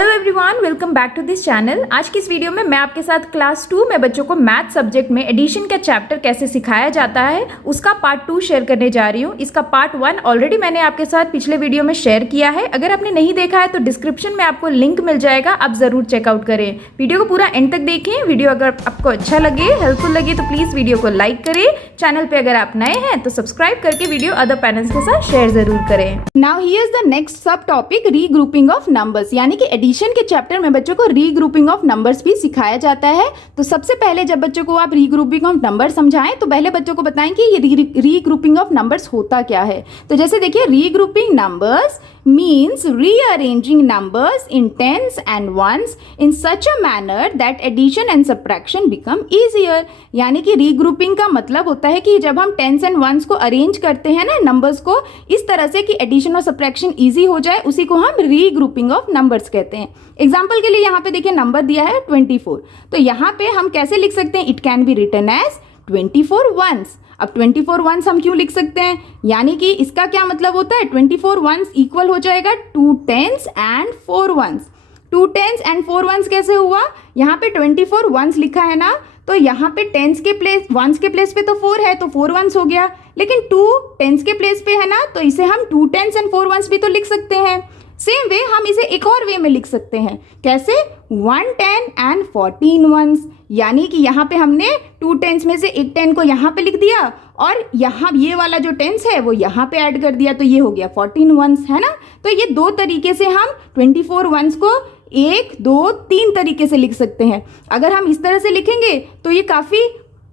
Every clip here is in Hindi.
Hello everyone, welcome back to this channel. आज की इस वीडियो में मैं आपके साथ क्लास 2 में बच्चों को मैथ सब्जेक्ट में एडिशन का चैप्टर कैसे सिखाया जाता है उसका पार्ट 2 शेयर करने जा रही हूँ। इसका पार्ट 1 ऑलरेडी मैंने आपके साथ पिछले वीडियो में शेयर किया है। अगर आपने नहीं देखा है तो डिस्क्रिप्शन में आपको लिंक मिल जाएगा, आप ज़रूर चेकआउट करें। वीडियो को पूरा एंड तक देखें। वीडियो अगर आपको अच्छा लगे, हेल्पफुल लगे तो प्लीज़ वीडियो को लाइक करें। चैनल पर अगर आप नए हैं तो सब्सक्राइब करके वीडियो अदर पेरेंट्स के साथ शेयर ज़रूर करें। Now here is the next सब टॉपिक रीग्रुपिंग ऑफ नंबर्स, यानी कि एडिशन के चैप्टर में बच्चों को रीग्रुपिंग ऑफ नंबर्स भी सिखाया जाता है। तो सबसे पहले जब बच्चों को आप रीग्रुपिंग ऑफ नंबर्स समझाएं तो पहले बच्चों को बताएं कि ये रीग्रुपिंग ऑफ नंबर्स होता क्या है। तो जैसे देखिए, regrouping numbers means rearranging numbers in tens and ones in such a manner that addition and subtraction become easier। यानी कि रीग्रुपिंग का मतलब होता है कि जब हम टेंस एंड वंस को अरेंज करते हैं ना नंबर्स को इस तरह से कि एडिशन और सब्ट्रैक्शन इजी हो जाए, उसी को हम रीग्रुपिंग ऑफ नंबर्स कहते हैं। एग्जाम्पल के लिए यहाँ पे देखिए नंबर दिया है 24, तो यहाँ पे हम कैसे लिख सकते हैं? It can be written as 24 ones. अब 24 वंस हम क्यों लिख सकते हैं? यानी कि इसका क्या मतलब होता है? 24 वंस इक्वल हो जाएगा 2 tens and 4 ones. 2 tens and 4 ones कैसे हुआ? यहाँ पे 24 वंस लिखा है ना, तो यहाँ पे टेंस के प्लेस वंस के प्लेस पे तो 4 है तो 4 वंस हो गया, लेकिन 2 टेंस के प्लेस पे है ना, तो इसे हम 2 टेंस एंड 4 वंस भी तो लिख सकते हैं। सेम वे हम इसे एक और वे में लिख सकते हैं। कैसे? 1 10 एंड 14 वंस। यानी कि यहाँ पे हमने 2 टेंस में से एक 10 को यहाँ पे लिख दिया और यहाँ ये वाला जो टेंस है वो यहाँ पे ऐड कर दिया, तो ये हो गया 14 वंस, है ना। तो ये दो तरीके से हम 24 वंस को 1 2 3 तरीके से लिख सकते हैं। अगर हम इस तरह से लिखेंगे तो ये काफ़ी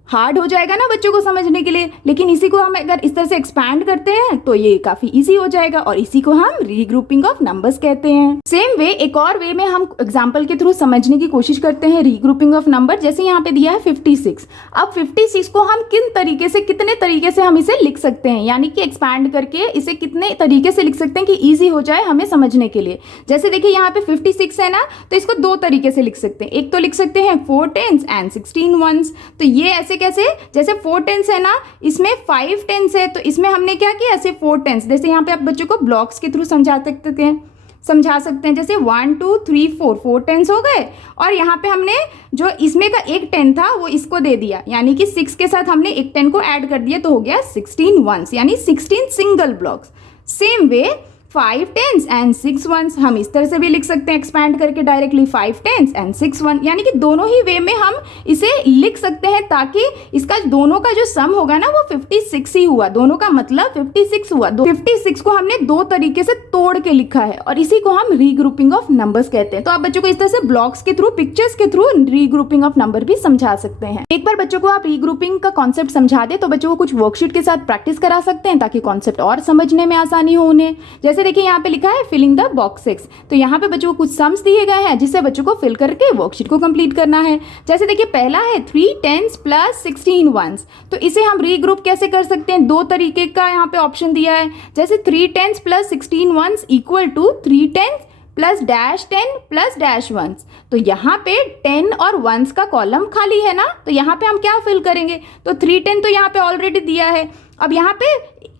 हार्ड हो जाएगा ना बच्चों को समझने के लिए, लेकिन इसी को हम अगर इस तरह से एक्सपैंड करते हैं तो ये काफी इजी हो जाएगा और इसी को हम रीग्रुपिंग ऑफ नंबर्स कहते हैं। सेम वे एक और वे में हम एग्जांपल के थ्रू समझने की कोशिश करते हैं रीग्रुपिंग ऑफ नंबर। जैसे यहाँ पे दिया है 56। अब 56 को हम कितने तरीके से हम इसे लिख सकते हैं, यानी कि एक्सपैंड करके इसे कितने तरीके से लिख सकते हैं कि ईजी हो जाए हमें समझने के लिए। जैसे देखिए यहाँ पे 56 है ना, तो इसको 2 तरीके से लिख सकते हैं। एक तो लिख सकते हैं 4 टेंस एंड 16 वंस। तो ये ऐसे कैसे? जैसे 4 टेंस है ना, इसमें 5 टेंस है, तो इसमें हमने क्या किया? ऐसे 4 टेंस, जैसे यहाँ पे आप बच्चों को ब्लॉक्स के थ्रू समझा सकते हैं। जैसे 1 2 3 4 टेंस हो गए, और यहाँ पे हमने जो इसमें का एक 10 था वो इसको दे दिया, यानी कि 6 के साथ हमने एक 10 को ऐड कर दिया, तो हो गया 16 वंस, यानी 16 single blocks. Same way 5 tens and 6 ones हम इस तरह से भी लिख सकते हैं, एक्सपैंड करके डायरेक्टली 5 टेंस एंड 6 वन, यानी कि दोनों ही वे में हम इसे लिख सकते हैं, ताकि इसका दोनों का जो सम होगा ना वो 56 ही हुआ, दोनों का मतलब 56 हुआ। 56 को हमने 2 तरीके से तोड़ के लिखा है और इसी को हम रीग्रुपिंग ऑफ नंबर्स कहते हैं। तो आप बच्चों को इस तरह से ब्लॉक्स के थ्रू, पिक्चर्स के थ्रू रीग्रुपिंग ऑफ नंबर भी समझा सकते हैं। एक बार बच्चों को आप रीग्रुपिंग का कॉन्सेप्ट समझा दे तो बच्चों को कुछ वर्कशीट के साथ प्रैक्टिस करा सकते हैं, ताकि कॉन्सेप्ट और समझने में आसानी हो उन्हें। जैसे देखिए यहाँ पे लिखा है फिलिंग द बॉक्सेस, तो यहाँ पे बच्चों को कुछ सम्स दिए गए हैं जिससे बच्चों को फिल करके वर्कशीट को कंप्लीट करना है। जैसे देखिए पहला है 3 टेंस प्लस 16 वंस, तो इसे हम रीग्रुप कैसे कर सकते हैं? 2 तरीके का यहाँ पे ऑप्शन दिया है। जैसे 3 tens plus 16 ones equal to 3 tens plus dash 10 plus dash ones. तो यहाँ पे 10 और वंस का कॉलम खाली है ना, तो यहाँ पे हम क्या फिल करेंगे? तो 3 10 तो यहाँ पे ऑलरेडी दिया है। अब यहाँ पे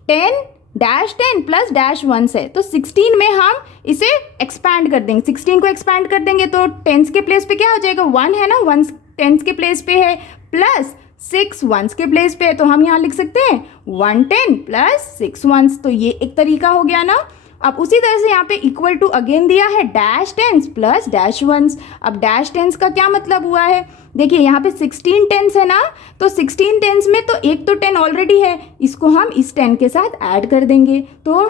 10 डैश 10 प्लस डैश वंस है, तो 16 में हम इसे एक्सपैंड कर देंगे। 16 को एक्सपैंड कर देंगे तो टेंस के प्लेस पे क्या हो जाएगा? 1 है ना, 1 टेंस के प्लेस पे है, प्लस 6 वंस के प्लेस पे है, तो हम यहाँ लिख सकते हैं 1 10 प्लस 6 वंस। तो ये एक तरीका हो गया ना। अब उसी तरह से यहाँ पे इक्वल टू अगेन दिया है dash tens plus dash ones. अब डैश टेंस का क्या मतलब हुआ है? देखिए यहाँ पे 16 टेंस है ना, तो 16 टेंस में तो एक तो 10 ऑलरेडी है, इसको हम इस 10 के साथ ऐड कर देंगे, तो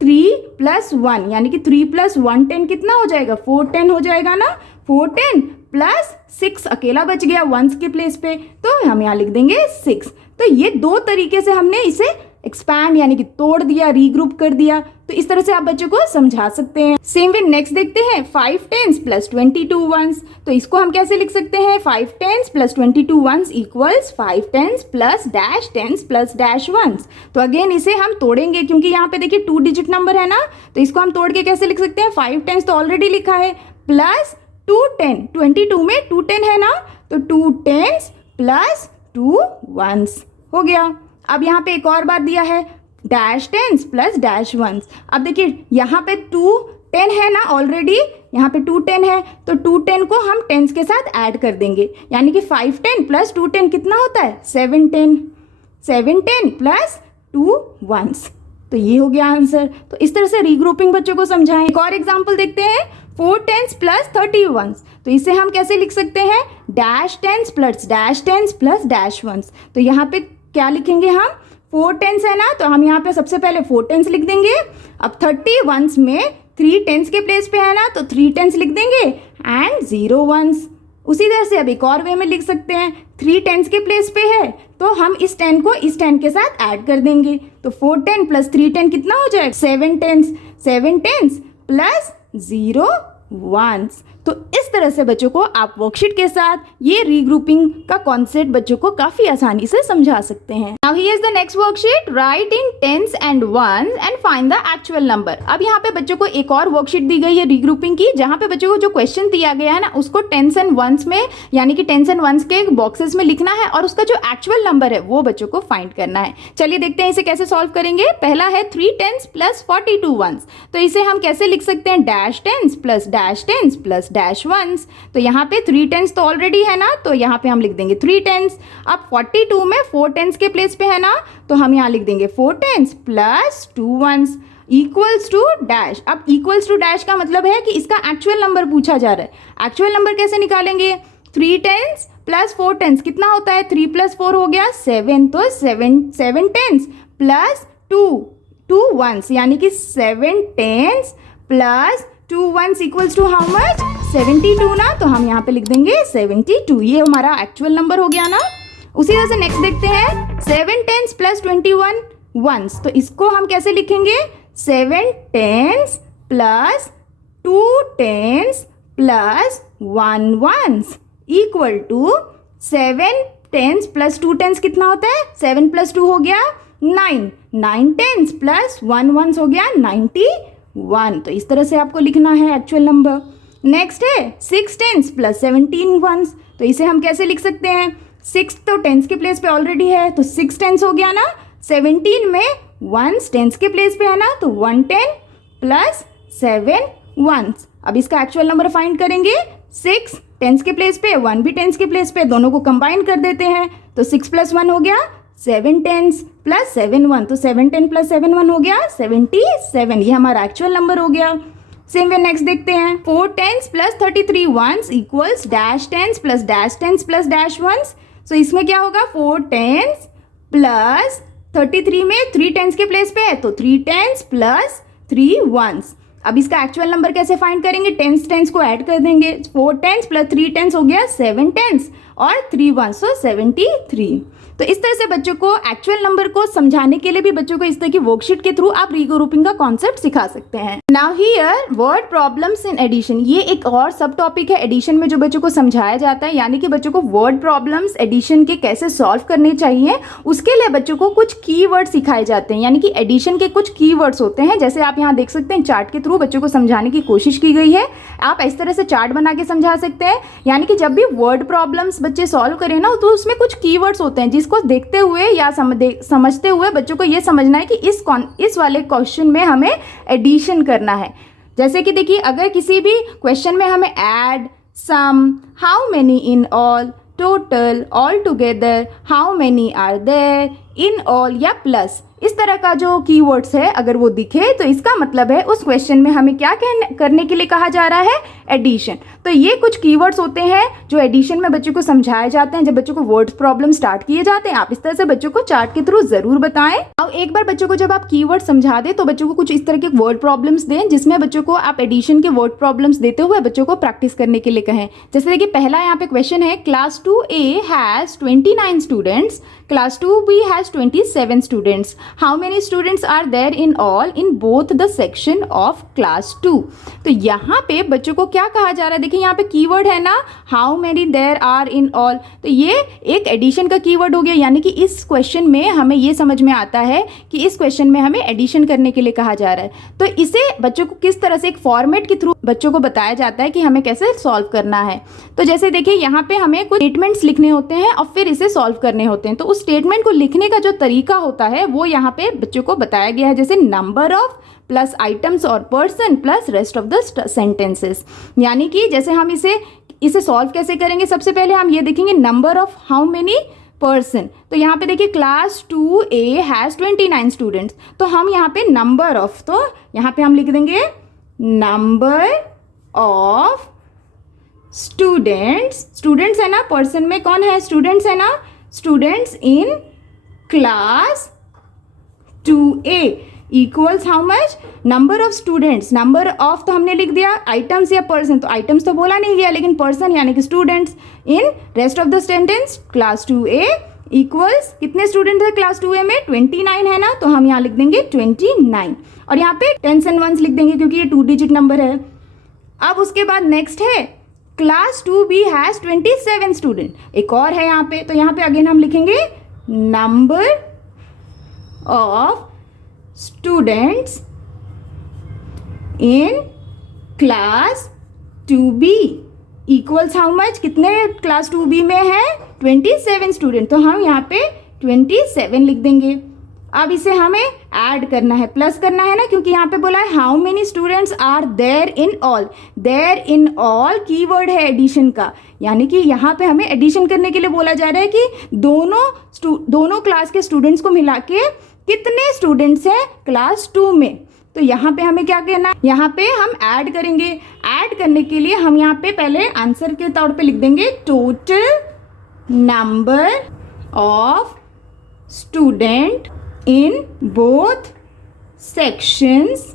3 + 1 यानी कि 3 + 1 10 कितना हो जाएगा? 4 10 हो जाएगा ना। 4 10 प्लस 6 अकेला बच गया वंस के प्लेस पे, तो हम यहाँ लिख देंगे 6। तो ये 2 तरीके से हमने इसे एक्सपैंड यानी कि तोड़ दिया, रीग्रुप कर दिया। तो इस तरह से आप बच्चों को समझा सकते हैं। सेम वे नेक्स्ट देखते हैं 5 टेंस प्लस 22 वंस, तो इसको हम कैसे लिख सकते हैं? 5 tens plus 22 ones equals 5 tens plus dash tens plus dash ones. तो अगेन इसे हम तोड़ेंगे, क्योंकि यहाँ पे देखिए 2 डिजिट नंबर है ना, तो इसको हम तोड़ के कैसे लिख सकते हैं? 5 टेंस तो ऑलरेडी लिखा है, प्लस 2 10, 22 में 2 10 है ना, तो 2 टेंस प्लस 2 वंस हो गया। अब यहाँ पे एक और बात दिया है dash tens plus dash ones. अब देखिए यहाँ पे 2 10 है ना ऑलरेडी, यहाँ पे 2 10 है, तो 2 10 को हम टेंस के साथ ऐड कर देंगे, यानी कि 5 10 प्लस 2 10 कितना होता है 7 10, 7 10 प्लस 2 1s। तो ये हो गया आंसर। तो इस तरह से रीग्रुपिंग बच्चों को समझाएं। एक और एग्जाम्पल देखते हैं, 4 10s प्लस 31s। तो इसे हम कैसे लिख सकते हैं, dash 10s plus dash 10s plus dash 1s। तो यहाँ पे क्या लिखेंगे हम, 4 10s है ना, तो हम यहाँ पे सबसे पहले 4 10s लिख देंगे। अब 31s में 3 10s के प्लेस पे है ना, तो 3 10s लिख देंगे एंड 0 1s। उसी तरह से अब एक और वे में लिख सकते हैं, 3 10s के प्लेस पे है तो हम इस 10 को इस 10 के साथ ऐड कर देंगे, तो 4 10 प्लस 3 10 कितना हो जाएगा 7 10s, 7 10s प्लस 0 1s। तो इस तरह से बच्चों को आप वर्कशीट के साथ ये रीग्रुपिंग का कॉन्सेप्ट बच्चों को काफी आसानी से समझा सकते हैं। Now here is the next worksheet, write in tens and ones and find the actual number. अब यहाँ पे बच्चों को एक और वर्कशीट दी गई है रीग्रुपिंग की, जहाँ पे बच्चों को जो क्वेश्चन दिया गया है ना उसको टेंस एंड वंस में, यानी कि टेंस एंड वंस के बॉक्सेस में लिखना है और उसका जो एक्चुअल नंबर है वो बच्चों को फाइंड करना है। चलिए देखते हैं इसे कैसे सॉल्व करेंगे। पहला है 3 10s प्लस 42 1s। तो इसे हम कैसे लिख सकते हैं, dash 10s plus dash 10s plus dash 1s। तो यहाँ पे 3 10s तो ऑलरेडी है ना, तो यहाँ पे हम लिख देंगे 3 10s। अब 42 में 4 10s के प्लेस पे है ना, तो हम यहाँ लिख देंगे 4 10s plus 2 1s equals to dash. अब इक्वल्स टू डैश का मतलब है कि इसका एक्चुअल नंबर पूछा जा रहा है। एक्चुअल नंबर कैसे निकालेंगे, 3 10s प्लस 4 10s कितना होता है, 3 प्लस 4 हो गया 7, तो 7 10s प्लस 2 1s, यानी कि 7 10s plus 2 1s equals to how much 72 ना, तो हम यहाँ पे लिख देंगे 72। ये हमारा एक्चुअल नंबर हो गया ना। उसी तरह से नेक्स्ट देखते हैं, 7 10s प्लस 21 1s। तो इसको हम कैसे लिखेंगे, 7 10s plus 2 10s plus 1 1s equal to 7 10s plus 2 10s कितना होता है, 7 प्लस 2 हो गया 9, 9 10s प्लस 1 1s हो गया 91। तो इस तरह से आपको लिखना है एक्चुअल नंबर। नेक्स्ट है 6 10s प्लस 17 1s। तो इसे हम कैसे लिख सकते हैं, 6 तो 10s के प्लेस पे ऑलरेडी है, तो 6 10s हो गया ना, 17 में 1s 10s के प्लेस पे है ना, तो 1 10 प्लस 7 1s। अब इसका एक्चुअल नंबर फाइंड करेंगे, 6 10s के प्लेस पे, 1 भी 10s के प्लेस पे, दोनों को कंबाइन कर देते हैं, तो 6 प्लस 1 हो गया 7 10s प्लस 7 1, तो 7 10 प्लस 7 1 हो गया 77। ये हमारा एक्चुअल नंबर हो गया। सेम वे नेक्स्ट देखते हैं, 4 10s plus 33 1s equals dash 10s plus dash 10s plus dash 1s। सो इसमें क्या होगा, 4 10s प्लस 33 में 3 10s के प्लेस पे है, तो 3 10s प्लस 3 1s। अब इसका एक्चुअल नंबर कैसे फाइंड करेंगे, 10s 10s को ऐड कर देंगे, 4 10s प्लस 3 10s हो गया 7 10s और 3 1s, सो 73। तो इस तरह से बच्चों को एक्चुअल नंबर को समझाने के लिए भी बच्चों को इस तरह की वर्कशीट के थ्रू आप रीग्रुपिंग का कॉन्सेप्ट सिखा सकते हैं। Now here word problems in addition, ये एक और सब टॉपिक है एडिशन में जो बच्चों को समझाया जाता है, यानी कि बच्चों को वर्ड प्रॉब्लम्स एडिशन के कैसे सॉल्व करने चाहिए, उसके लिए बच्चों को कुछ कीवर्ड सिखाए जाते हैं, यानी कि एडिशन के कुछ कीवर्ड्स होते हैं। जैसे आप यहाँ देख सकते हैं चार्ट के थ्रू बच्चों को समझाने की कोशिश की गई है। आप इस तरह से चार्ट बना के समझा सकते हैं, यानी कि जब भी वर्ड प्रॉब्लम्स बच्चे सॉल्व करें ना, तो उसमें कुछ कीवर्ड्स होते हैं जिसको देखते हुए या समझते हुए बच्चों को ये समझना है कि इस वाले क्वेश्चन में हमें एडिशन करना है। जैसे कि देखिए, अगर किसी भी क्वेश्चन में हमें add, sum, how many in all, total, all together, how many are there, in all या प्लस, इस तरह का जो कीवर्ड्स है अगर वो दिखे तो इसका मतलब है उस क्वेश्चन में हमें क्या करने के लिए कहा जा रहा है, एडिशन। तो ये कुछ कीवर्ड्स होते हैं जो एडिशन में बच्चों को समझाए जाते हैं जब बच्चों को वर्ड प्रॉब्लम स्टार्ट किए जाते हैं। आप इस तरह से बच्चों को चार्ट के थ्रू जरूर बताएं। अब एक बार बच्चों को जब आप कीवर्ड समझा दें तो बच्चों को कुछ इस तरह के वर्ड प्रॉब्लम्स दें जिसमें बच्चों को आप एडिशन के वर्ड प्रॉब्लम्स देते हुए बच्चों को प्रैक्टिस करने के लिए कहें। जैसे देखिए, पहला यहाँ पे क्वेश्चन है, class 2A has 29 students, class 2B has 27 students, how many students are there in all in both the section of class 2। तो यहाँ पे बच्चों को क्या कहा जा रहा है, देखिए यहाँ पे कीवर्ड है ना, how many there are in all, तो ये एक एडिशन का कीवर्ड हो गया। यानी कि इस क्वेश्चन में हमें ये समझ में आता है कि इस क्वेश्चन में हमें एडिशन करने के लिए कहा जा रहा है। तो इसे बच्चों को किस तरह से एक फॉर्मेट के थ्रू बच्चों को बताया जाता है कि हमें कैसे सॉल्व करना है। तो जैसे देखिए यहाँ पे हमें कुछ स्टेटमेंट्स लिखने होते हैं और फिर इसे सॉल्व करने होते हैं। तो उस स्टेटमेंट को लिखने का जो तरीका होता है वो यहाँ पे बच्चों को बताया गया है, जैसे नंबर ऑफ प्लस आइटम्स और person plus rest of the sentences. यानी कि जैसे हम इसे सॉल्व कैसे करेंगे, सबसे पहले हम ये देखेंगे number of how many person. तो यहाँ पे देखिए क्लास 2A हैज़ 29 स्टूडेंट्स। तो हम यहाँ पे नंबर ऑफ, तो यहाँ पे हम लिख देंगे नंबर ऑफ स्टूडेंट्स है ना, पर्सन में कौन है, स्टूडेंट्स है ना, students in class 2A equals how much, number of students, number of तो हमने लिख दिया, आइटम्स या पर्सन, तो आइटम्स तो बोला नहीं गया, लेकिन पर्सन यानी कि students in rest of the sentence class 2A equals, कितने स्टूडेंट है क्लास 2A में, 29 है ना, तो हम यहाँ लिख देंगे 29 और यहाँ पे 10s and 1s लिख देंगे क्योंकि ये 2 डिजिट नंबर है। अब उसके बाद नेक्स्ट है क्लास 2B हैज़ 27 स्टूडेंट, एक और है यहाँ पे, तो यहाँ पे अगेन हम लिखेंगे number of students in class 2B equals how much, कितने क्लास 2B में है 27 स्टूडेंट, तो हम यहाँ पे 27 लिख देंगे। अब इसे हमें ऐड करना है, प्लस करना है ना, क्योंकि यहाँ पे बोला है how many students are there in all. There in all keyword है एडिशन का, यानी कि यहाँ पे हमें एडिशन करने के लिए बोला जा रहा है कि दोनों क्लास के स्टूडेंट्स को मिला के कितने स्टूडेंट्स हैं क्लास 2 में। तो यहाँ पे हमें क्या करना है, यहाँ पे हम ऐड करेंगे। ऐड करने के लिए हम यहाँ पे पहले आंसर के तौर पे लिख देंगे total number of student in both sections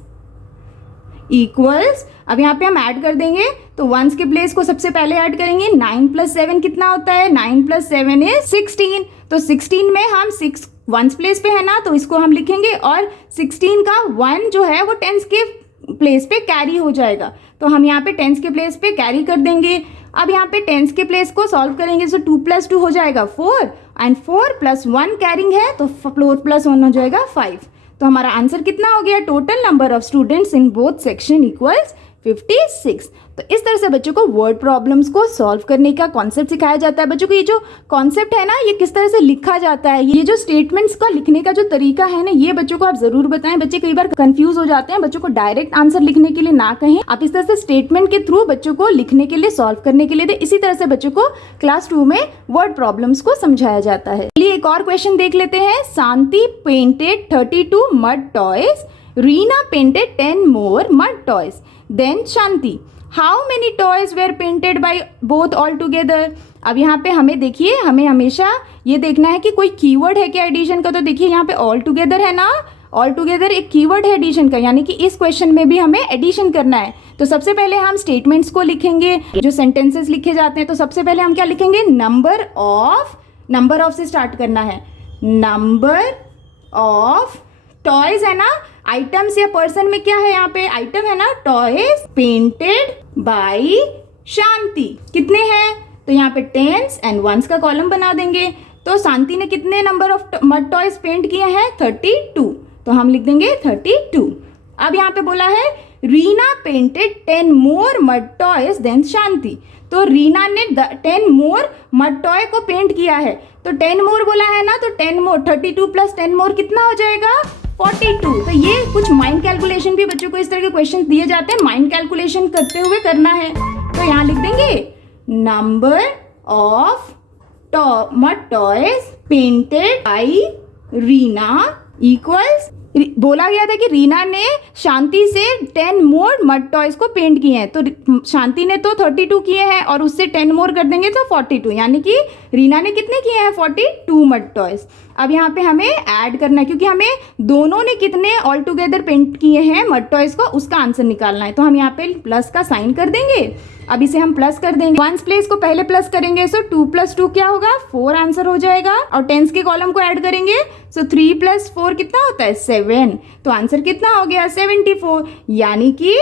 equals, अब यहाँ पे हम ऐड कर देंगे, तो वंस के प्लेस को सबसे पहले ऐड करेंगे, 9 + 7 कितना होता है, 9 + 7 इज 16, तो 16 में हम 6 वंस प्लेस पे है ना, तो इसको हम लिखेंगे और 16 का 1 जो है वो 10s के प्लेस पे कैरी हो जाएगा, तो हम यहाँ पे 10s के प्लेस पे कैरी कर देंगे। अब यहाँ पे 10s के प्लेस को सॉल्व करेंगे, तो 2 + 2 हो जाएगा 4 एंड 4 + 1 कैरिंग है, तो 4 + 1 हो जाएगा 5। तो हमारा आंसर कितना हो गया, total number of students in both section equals 56। तो इस तरह से बच्चों को वर्ड प्रॉब्लम्स को सॉल्व करने का कॉन्सेप्ट सिखाया जाता है। बच्चों को ये जो कॉन्सेप्ट है ना, ये किस तरह से लिखा जाता है, ये जो स्टेटमेंट्स का लिखने का जो तरीका है ना, ये बच्चों को आप जरूर बताएं। बच्चे कई बार कंफ्यूज हो जाते हैं, बच्चों को डायरेक्ट आंसर लिखने के लिए ना कहें, आप इस तरह से स्टेटमेंट के थ्रू बच्चों को लिखने के लिए, सॉल्व करने के लिए दे। इसी तरह से बच्चों को क्लास 2 में वर्ड प्रॉब्लम्स को समझाया जाता है। चलिए एक और क्वेश्चन देख लेते हैं। Shanti painted 32 mud toys, Reena painted 10 more mud toys than Shanti. How many toys were painted by both all together? अब यहाँ पे हमें देखिए, हमें हमेशा ये देखना है कि कोई कीवर्ड है क्या एडिशन का। तो देखिए यहाँ पे ऑल टुगेदर है ना, ऑल टुगेदर एक कीवर्ड है एडिशन का, यानी कि इस क्वेश्चन में भी हमें एडिशन करना है। तो सबसे पहले हम स्टेटमेंट्स को लिखेंगे, जो सेंटेंसेस लिखे जाते हैं। तो सबसे पहले हम क्या लिखेंगे, नंबर ऑफ से स्टार्ट करना है, नंबर ऑफ टॉयज है ना, आइटम्स या पर्सन में क्या है, यहाँ पे आइटम है ना, टॉयज पेंटेड बाय शांति, कितने हैं, तो यहाँ पे 10s and 1s का कॉलम बना देंगे। तो शांति ने कितने number of mud toys paint किए हैं, 32, तो हम लिख देंगे 32। अब यहाँ पे बोला है Reena painted 10 more mud toys then Shanti, तो रीना ने 10 more मड टॉय को पेंट किया है। तो 10 more बोला है ना, तो 10 more, 32 + 10 more कितना हो जाएगा, 42। तो ये कुछ माइंड कैलकुलेशन भी बच्चों को इस तरह के क्वेश्चन दिए जाते हैं, माइंड कैलकुलेशन करते हुए करना है। तो यहाँ लिख देंगे number of mud toys painted bye Reena equals, बोला गया था कि रीना ने शांति से 10 more मड टॉयज को पेंट किए हैं, तो शांति ने तो 32 किए हैं और उससे 10 more कर देंगे तो 42, यानी कि रीना ने कितने किए हैं, 42 मड टॉयज। अब यहाँ पे हमें ऐड करना है, क्योंकि हमें दोनों ने कितने ऑल टुगेदर पेंट किए हैं मड टॉयज को, उसका आंसर निकालना है। तो हम यहाँ पे प्लस का साइन कर देंगे। अब इसे हम प्लस कर देंगे, 1s प्लेस को पहले प्लस करेंगे, सो 2 + 2 क्या होगा, 4 आंसर हो जाएगा। और 10s के कॉलम को ऐड करेंगे, सो 3 + 4 कितना होता है, 7, तो आंसर कितना हो गया, 74, यानी कि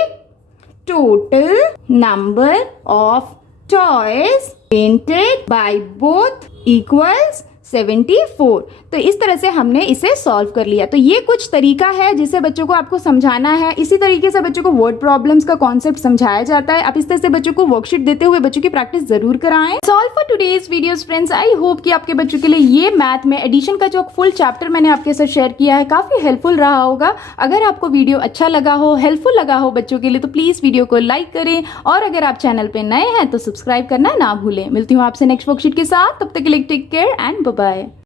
total number of toys painted by both equals 74। तो इस तरह से हमने इसे सॉल्व कर लिया। तो ये कुछ तरीका है जिसे बच्चों को आपको समझाना है। इसी तरीके से बच्चों को वर्ड प्रॉब्लम्स का कॉन्सेप्ट समझाया जाता है। आप इस तरह से बच्चों को वर्कशीट देते हुए बच्चों की प्रैक्टिस जरूर कराएं। Solve for today's videos friends. I hope कि आपके बच्चों के लिए ये मैथ में एडिशन का जो फुल चैप्टर मैंने आपके साथ शेयर किया है काफी हेल्पफुल रहा होगा। अगर आपको वीडियो अच्छा लगा हो, हेल्पफुल लगा हो बच्चों के लिए, तो प्लीज वीडियो को लाइक करें और अगर आप चैनल पे नए हैं तो सब्सक्राइब करना ना भूलें। मिलती हूँ आपसे नेक्स्ट वर्कशीट के साथ। तब तक के लिए take care and bye bye.